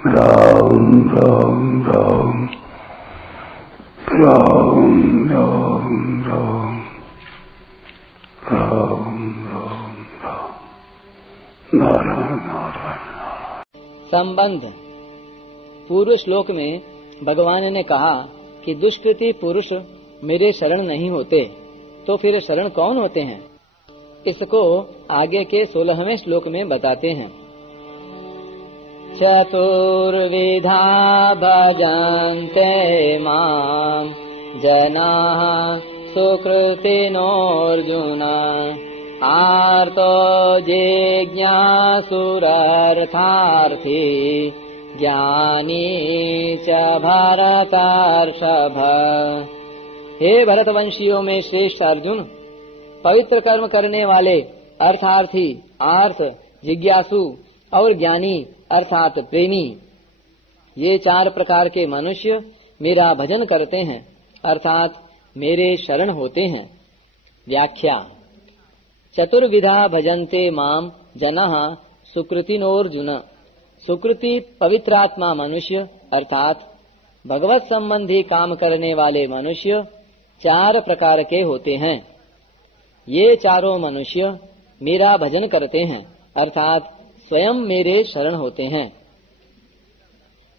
राम राम राम राम राम राम राम राम राम नारायण नारायण। संबंध। पूर्व श्लोक में भगवान ने कहा कि दुष्कृति पुरुष मेरे शरण नहीं होते, तो फिर शरण कौन होते हैं? इसको आगे के 16वें श्लोक में बताते हैं। चतुर्विधा भजन्ते मां जनाः सुकृतिनोऽर्जुन आर्तो जिज्ञासुरर्थार्थी ज्ञानी च भरतर्षभ। हे भरतवंशियों में श्रेष्ठ अर्जुन, पवित्र कर्म करने वाले अर्थार्थी, आर्थ, जिज्ञासु और ज्ञानी अर्थात प्रेमी, ये 4 प्रकार के मनुष्य मेरा भजन करते हैं अर्थात मेरे शरण होते हैं। व्याख्या। चतुर्विधा भजन्ते माम जनाः सुकृतिनोर्जुन। सुकृति पवित्रात्मा मनुष्य अर्थात भगवत संबंधी काम करने वाले मनुष्य 4 प्रकार के होते हैं। ये चारों मनुष्य मेरा भजन करते हैं अर्थात स्वयं मेरे शरण होते हैं।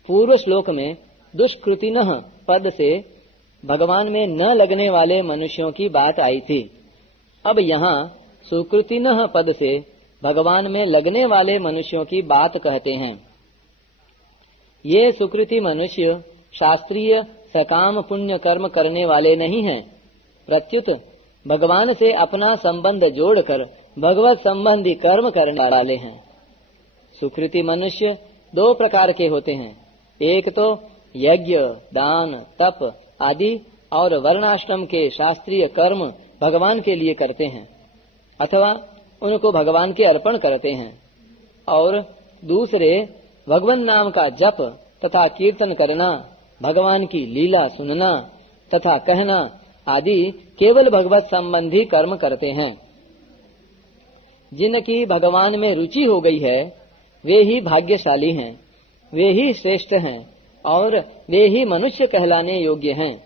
पूर्व श्लोक में दुष्कृतिनः पद से भगवान में न लगने वाले मनुष्यों की बात आई थी। अब यहाँ सुकृतिनः पद से भगवान में लगने वाले मनुष्यों की बात कहते हैं। ये सुकृति मनुष्य शास्त्रीय सकाम पुण्य कर्म करने वाले नहीं हैं, प्रत्युत भगवान से अपना संबंध जोड़कर भगवत संबंधी कर्म करने वाले हैं। सुकृति मनुष्य 2 प्रकार के होते हैं। एक तो यज्ञ, दान, तप आदि और वर्णाश्रम के शास्त्रीय कर्म भगवान के लिए करते हैं अथवा उनको भगवान के अर्पण करते हैं, और दूसरे भगवान नाम का जप तथा कीर्तन करना, भगवान की लीला सुनना तथा कहना आदि केवल भगवत संबंधी कर्म करते हैं। जिनकी भगवान में रुचि हो गई है वे ही भाग्यशाली हैं, वे ही श्रेष्ठ हैं और वे ही मनुष्य कहलाने योग्य हैं।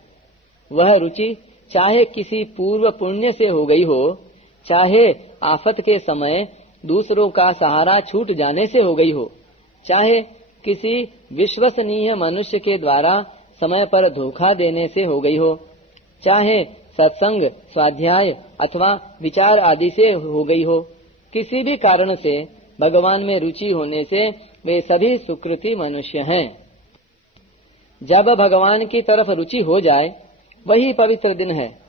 वह रुचि चाहे किसी पूर्व पुण्य से हो गई हो, चाहे आफत के समय दूसरों का सहारा छूट जाने से हो गई हो, चाहे किसी विश्वसनीय मनुष्य के द्वारा समय पर धोखा देने से हो गई हो, चाहे सत्संग, स्वाध्याय अथवा विचार आदि से हो गई हो, किसी भी कारण से भगवान में रुचि होने से वे सभी सुकृति मनुष्य हैं। जब भगवान की तरफ रुचि हो जाए वही पवित्र दिन है,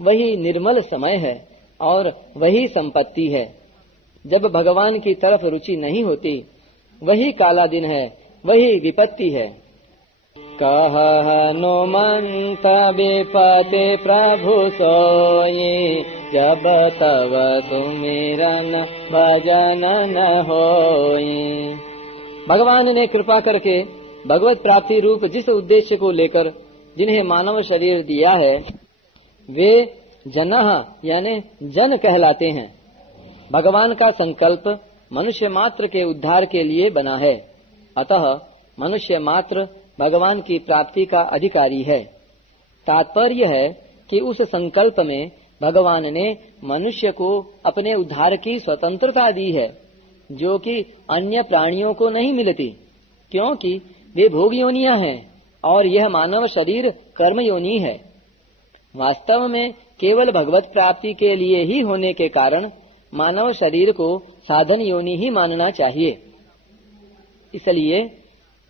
वही निर्मल समय है और वही संपत्ति है। जब भगवान की तरफ रुचि नहीं होती वही काला दिन है, वही विपत्ति है। कह हनुमंत विपते प्रभु सोई जब तब सुमिरन भजन न होई। भगवान ने कृपा करके भगवत प्राप्ति रूप जिस उद्देश्य को लेकर जिन्हें मानव शरीर दिया है वे जनः यानी जन कहलाते हैं। भगवान का संकल्प मनुष्य मात्र के उद्धार के लिए बना है, अतः मनुष्य मात्र भगवान की प्राप्ति का अधिकारी है। तात्पर्य है कि उस संकल्प में भगवान ने मनुष्य को अपने उद्धार की स्वतंत्रता दी है, जो कि अन्य प्राणियों को नहीं मिलती, क्योंकि वे भोग योनियां हैं और यह मानव शरीर कर्म योनि है। वास्तव में केवल भगवत प्राप्ति के लिए ही होने के कारण मानव शरीर को साधन योनि ही मानना चाहिए। इसलिए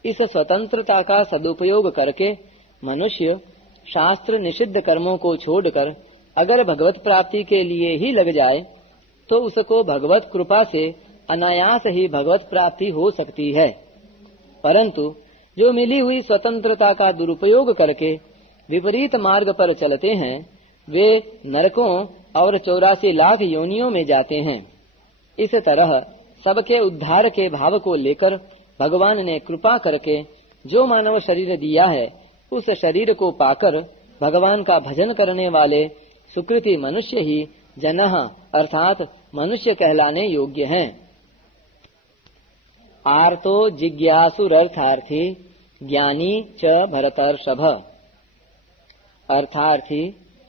इस स्वतंत्रता का सदुपयोग करके मनुष्य शास्त्र निषिद्ध कर्मों को छोड़कर अगर भगवत प्राप्ति के लिए ही लग जाए तो उसको भगवत कृपा से अनायास ही भगवत प्राप्ति हो सकती है। परंतु जो मिली हुई स्वतंत्रता का दुरुपयोग करके विपरीत मार्ग पर चलते हैं वे नरकों और 84 लाख योनियों में जाते हैं। इस तरह सबके उद्धार के भाव को लेकर भगवान ने कृपा करके जो मानव शरीर दिया है उस शरीर को पाकर भगवान का भजन करने वाले सुकृति मनुष्य ही जनः अर्थात मनुष्य कहलाने योग्य हैं। आर्तो जिज्ञासुरर्थार्थी ज्ञानी च भरतर्षभ। अर्थार्थी,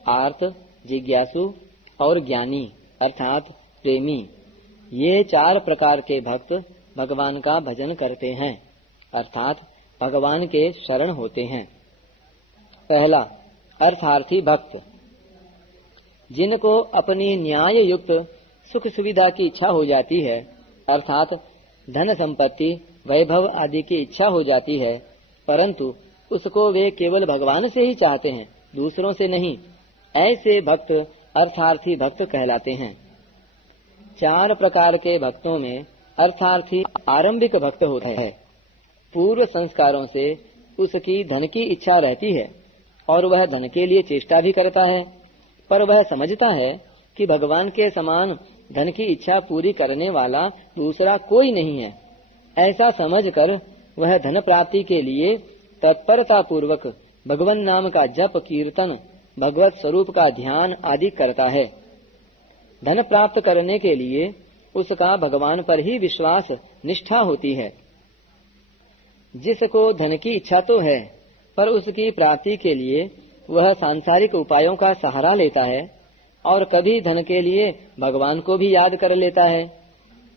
आर्त, जिज्ञासु और ज्ञानी अर्थात प्रेमी, ये 4 प्रकार के भक्त भगवान का भजन करते हैं अर्थात भगवान के शरण होते हैं। पहला, अर्थार्थी भक्त, जिनको अपनी न्याय युक्त सुख सुविधा की इच्छा हो जाती है अर्थात धन संपत्ति वैभव आदि की इच्छा हो जाती है, परंतु उसको वे केवल भगवान से ही चाहते हैं, दूसरों से नहीं, ऐसे भक्त अर्थार्थी भक्त कहलाते हैं। 4 प्रकार के भक्तों में अर्थार्थी आरंभिक भक्त होता है। पूर्व संस्कारों से उसकी धन की इच्छा रहती है और वह धन के लिए चेष्टा भी करता है, पर वह समझता है कि भगवान के समान धन की इच्छा पूरी करने वाला दूसरा कोई नहीं है। ऐसा समझकर वह धन प्राप्ति के लिए तत्परता पूर्वक भगवान नाम का जप, कीर्तन, भगवत स्वरूप का ध्यान आदि करता है। धन प्राप्त करने के लिए उसका भगवान पर ही विश्वास, निष्ठा होती है। जिसको धन की इच्छा तो है, पर उसकी प्राप्ति के लिए वह सांसारिक उपायों का सहारा लेता है और कभी धन के लिए भगवान को भी याद कर लेता है,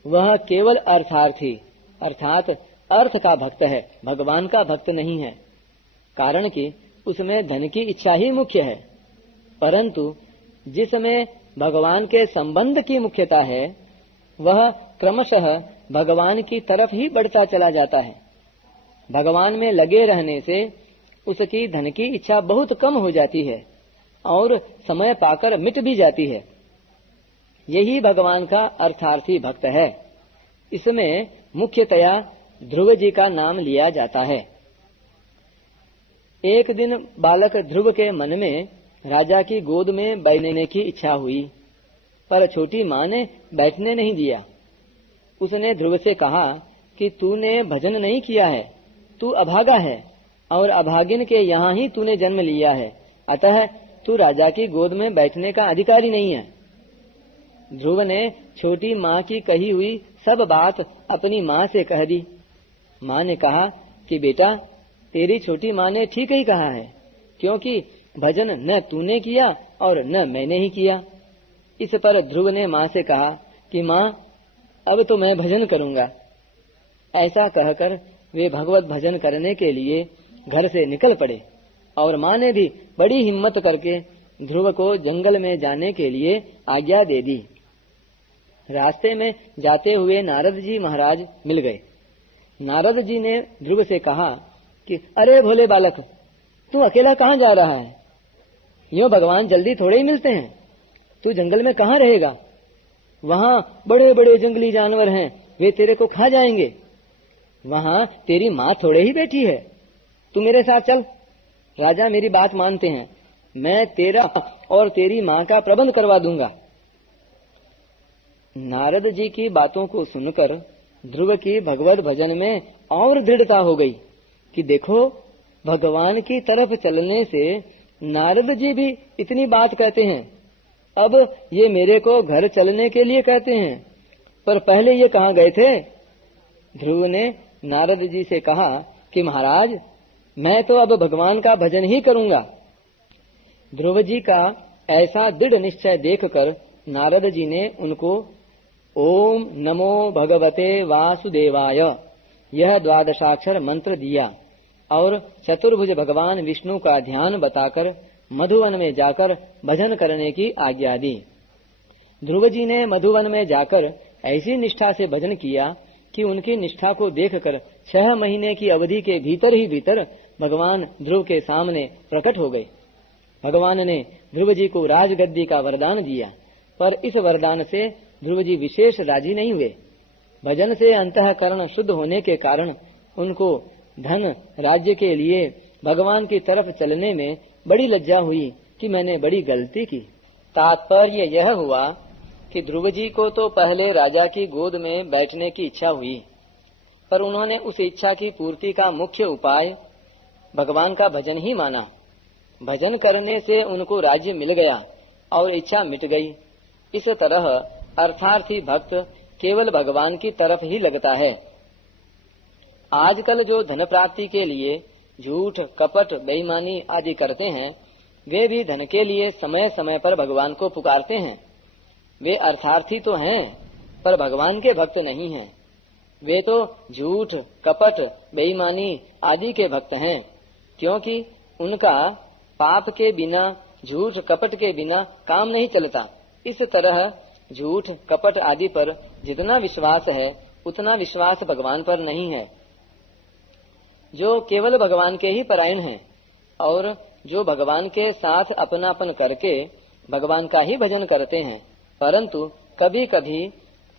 वह केवल अर्थार्थी अर्थात अर्थ का भक्त है, भगवान का भक्त नहीं है। कारण कि उसमें धन की इच्छा ही मुख्य है, परंतु जिसमें भगवान के संबंध की मुख्यता है वह क्रमशः भगवान की तरफ ही बढ़ता चला जाता है। भगवान में लगे रहने से उसकी धन की इच्छा बहुत कम हो जाती है और समय पाकर मिट भी जाती है। यही भगवान का अर्थार्थी भक्त है। इसमें मुख्यतया ध्रुव जी का नाम लिया जाता है। एक दिन बालक ध्रुव के मन में राजा की गोद में बैठने की इच्छा हुई, पर छोटी माँ ने बैठने नहीं दिया। उसने ध्रुव से कहा कि तूने भजन नहीं किया है, तू अभागा है और अभागिन के यहाँ ही तूने जन्म लिया है, अतः तू राजा की गोद में बैठने का अधिकारी नहीं है। ध्रुव ने छोटी माँ की कही हुई सब बात अपनी माँ से कह दी। माँ ने कहा कि बेटा, तेरी छोटी माँ ने ठीक ही कहा है, क्योंकि भजन न तूने किया और न मैंने ही किया। इस पर ध्रुव ने माँ से कहा कि माँ, अब तो मैं भजन करूंगा। ऐसा कहकर वे भगवत भजन करने के लिए घर से निकल पड़े और माँ ने भी बड़ी हिम्मत करके ध्रुव को जंगल में जाने के लिए आज्ञा दे दी। रास्ते में जाते हुए नारद जी महाराज मिल गए। नारद जी ने ध्रुव से कहा कि अरे भोले बालक, तू अकेला कहाँ जा रहा है? यूं भगवान जल्दी थोड़े ही मिलते हैं, तू जंगल में कहाँ रहेगा? वहाँ बड़े बड़े जंगली जानवर हैं, वे तेरे को खा जाएंगे। वहाँ तेरी माँ थोड़े ही बैठी है, तू मेरे साथ चल। राजा मेरी बात मानते हैं, मैं तेरा और तेरी माँ का प्रबंध करवा दूंगा। नारद जी की बातों को सुनकर ध्रुव की भगवत भजन में और दृढ़ता हो गई कि देखो, भगवान की तरफ चलने से नारद जी भी इतनी बात कहते हैं, अब ये मेरे को घर चलने के लिए कहते हैं, पर पहले ये कहाँ गए थे? ध्रुव ने नारद जी से कहा कि महाराज, मैं तो अब भगवान का भजन ही करूंगा। ध्रुव जी का ऐसा दृढ़ निश्चय देखकर नारद जी ने उनको ओम नमो भगवते वासुदेवाय यह 12 मंत्र दिया और चतुर्भुज भगवान विष्णु का ध्यान बताकर मधुवन में जाकर भजन करने की आज्ञा दी। ध्रुव जी ने मधुवन में जाकर ऐसी निष्ठा से भजन किया कि उनकी निष्ठा को देखकर 6 महीने की अवधि के भीतर ही भीतर भगवान ध्रुव के सामने प्रकट हो गए। भगवान ने ध्रुव जी को राजगद्दी का वरदान दिया, पर इस वरदान से ध्रुव जी विशेष राजी नहीं हुए। भजन से अंतःकरण शुद्ध होने के कारण उनको धन राज्य के लिए भगवान की तरफ चलने में बड़ी लज्जा हुई कि मैंने बड़ी गलती की। तात्पर्य यह हुआ कि ध्रुव जी को तो पहले राजा की गोद में बैठने की इच्छा हुई, पर उन्होंने उस इच्छा की पूर्ति का मुख्य उपाय भगवान का भजन ही माना। भजन करने से उनको राज्य मिल गया और इच्छा मिट गई। इस तरह अर्थार्थी भक्त केवल भगवान की तरफ ही लगता है। आजकल जो धन प्राप्ति के लिए झूठ, कपट, बेईमानी आदि करते हैं, वे भी धन के लिए समय समय पर भगवान को पुकारते हैं। वे अर्थार्थी तो हैं, पर भगवान के भक्त नहीं हैं। वे तो झूठ, कपट, बेईमानी आदि के भक्त हैं, क्योंकि उनका पाप के बिना, झूठ कपट के बिना काम नहीं चलता। इस तरह झूठ, कपट आदि पर जितना विश्वास है, उतना विश्वास भगवान पर नहीं है। जो केवल भगवान के ही परायण हैं और जो भगवान के साथ अपनापन करके भगवान का ही भजन करते हैं, परंतु कभी कभी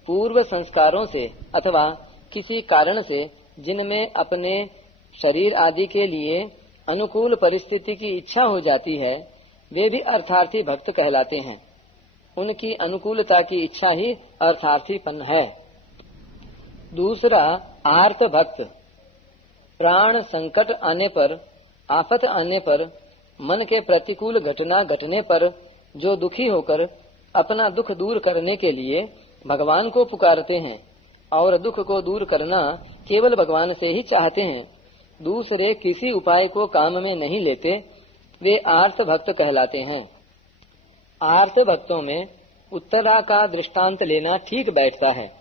पूर्व संस्कारों से अथवा किसी कारण से जिनमें अपने शरीर आदि के लिए अनुकूल परिस्थिति की इच्छा हो जाती है, वे भी अर्थार्थी भक्त कहलाते हैं। उनकी अनुकूलता की इच्छा ही अर्थार्थीपन है। दूसरा, आर्त भक्त। प्राण संकट आने पर, आफत आने पर, मन के प्रतिकूल घटना घटने पर जो दुखी होकर अपना दुख दूर करने के लिए भगवान को पुकारते हैं और दुख को दूर करना केवल भगवान से ही चाहते हैं, दूसरे किसी उपाय को काम में नहीं लेते, वे आर्त भक्त कहलाते हैं। आर्त भक्तों में उत्तरा का दृष्टांत लेना ठीक बैठता है।